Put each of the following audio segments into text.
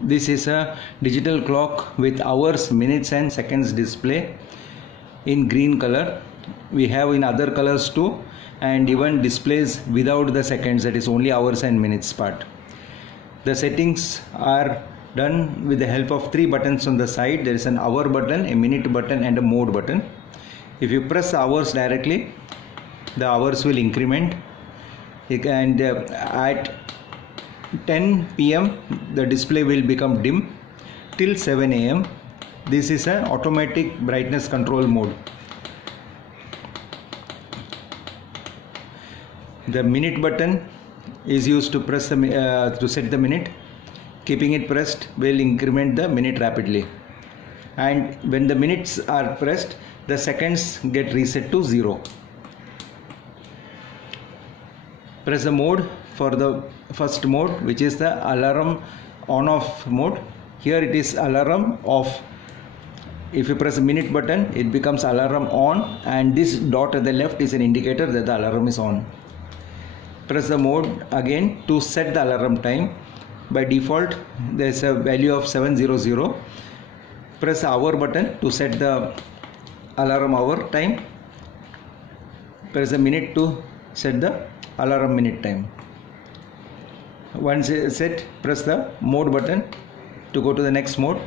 This is a digital clock with hours, minutes and seconds display in green color. We have in other colors too, and even displays without the seconds, that is only hours and minutes part. The settings are done with the help of three buttons on the side. There is an hour button, a minute button and a mode button. If you press hours directly, the hours will increment, and at 10 p.m. the display will become dim till 7 a.m. This is an automatic brightness control mode. The minute button is used to press to set the minute. Keeping it pressed will increment the minute rapidly, and when the minutes are pressed, the seconds get reset to 0. Press the mode for the first mode, which is the alarm on off mode. Here it is alarm off. If you press the minute button, it becomes alarm on, and this dot at the left is an indicator that the alarm is on. Press the mode again to set the alarm time. By default there is a value of 700. Press the hour button to set the alarm hour time. Press the minute to set the alarm minute time. Once set, press the mode button to go to the next mode.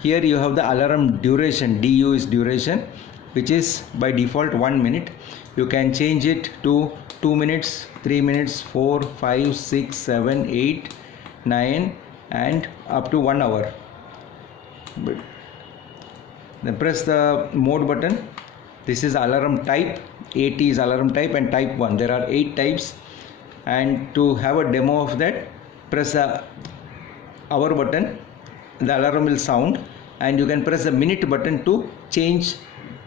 Here you have the alarm duration. DU is duration, which is by default 1 minute. You can change it to 2 minutes, 3 minutes, 4, 5, 6, 7, 8, 9 and up to 1 hour. Then press the mode button. This is alarm type. AT is alarm type and type 1. There are 8 types, and to have a demo of that, press the hour button. The alarm will sound, and you can press the minute button to change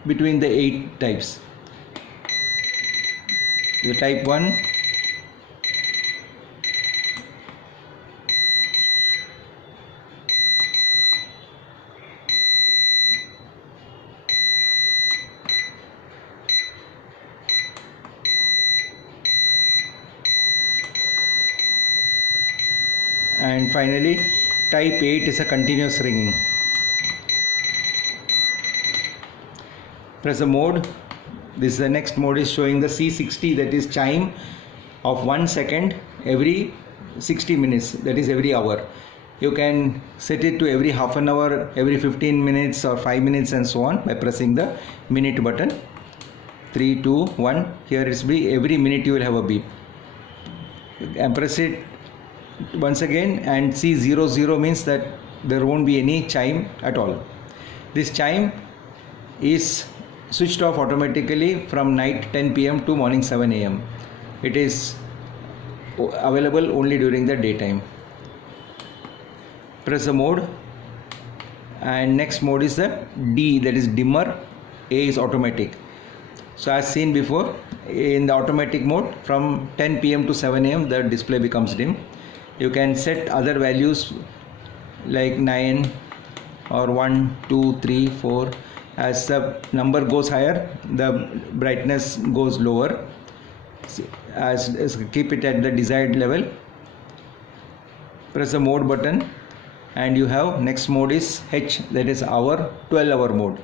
between the 8 types. The type 1, and finally type 8 is a continuous ringing. Press the mode. This is the next mode is showing the C60, that is chime of 1 second every 60 minutes, that is every hour. You can set it to every half an hour, every 15 minutes or 5 minutes and so on by pressing the minute button. 3, 2, 1. Here is every minute you will have a beep, and press it once again, and C00 means that there won't be any chime at all. This chime is switched off automatically from night 10 p.m. to morning 7 a.m. It is available only during the daytime. Press the mode, and next mode is the D, that is dimmer. A is automatic. So as seen before, in the automatic mode from 10 p.m. to 7 a.m. the display becomes dim. You can set other values like 9 or 1, 2, 3, 4. As the number goes higher, the brightness goes lower. As keep it at the desired level. Press the mode button, and you have next mode is H, that is hour, 12-hour mode.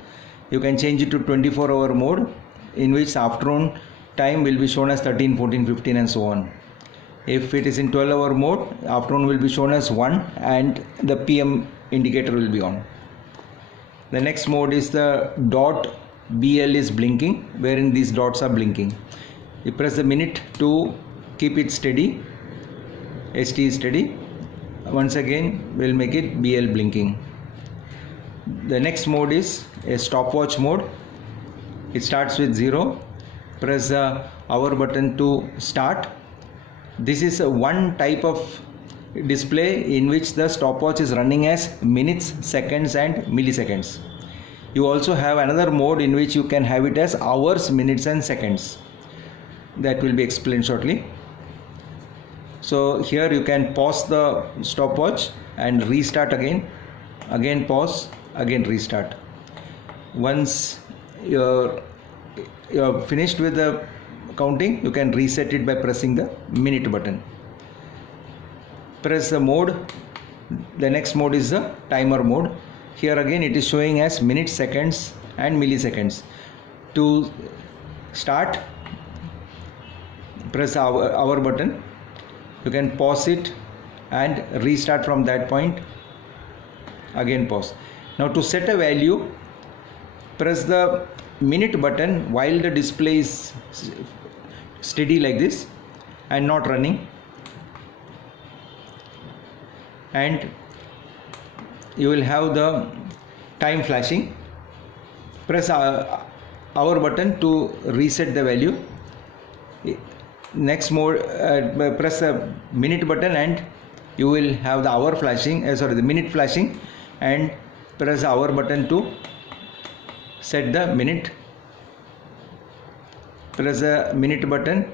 You can change it to 24-hour mode, in which afternoon time will be shown as 13, 14, 15 and so on. If it is in 12-hour mode, afternoon will be shown as 1 and the PM indicator will be on. The next mode is the dot. BL is blinking, wherein these dots are blinking. You press the minute to keep it steady. ST is steady. Once again we'll make it BL blinking. The next mode is a stopwatch mode. It starts with 0. Press the hour button to start. This is one type of display in which the stopwatch is running as minutes, seconds and milliseconds. You also have another mode in which you can have it as hours, minutes and seconds. That will be explained shortly. So here you can pause the stopwatch and restart again, pause, again restart. Once you're finished with the counting, you can reset it by pressing the minute button. Press the mode the next mode is the timer mode. Here again it is showing as minutes, seconds and milliseconds. To start, press hour button. You can pause it and restart from that point. Again pause. Now to set a value, press the minute button while the display is steady like this and not running, and you will have the time flashing. Press hour button to reset the value. Next mode, press the minute button and you will have the hour flashing, the minute flashing, and press the hour button to set the minute. Press the minute button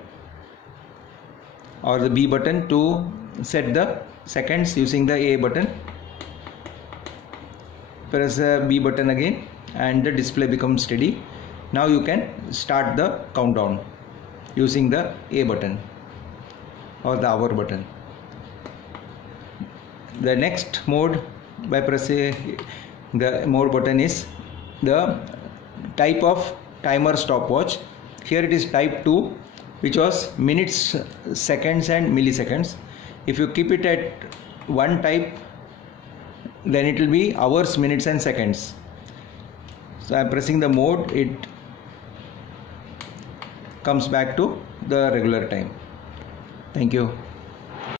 or the B button to set the seconds using the A button. Press the B button again and the display becomes steady. Now you can start the countdown using the A button or the hour button. The next mode, by pressing the mode button, is the type of timer stopwatch. Here it is type 2, which was minutes, seconds and milliseconds. If you keep it at one type, then it will be hours, minutes and seconds. So I am pressing the mode, it comes back to the regular time. Thank you.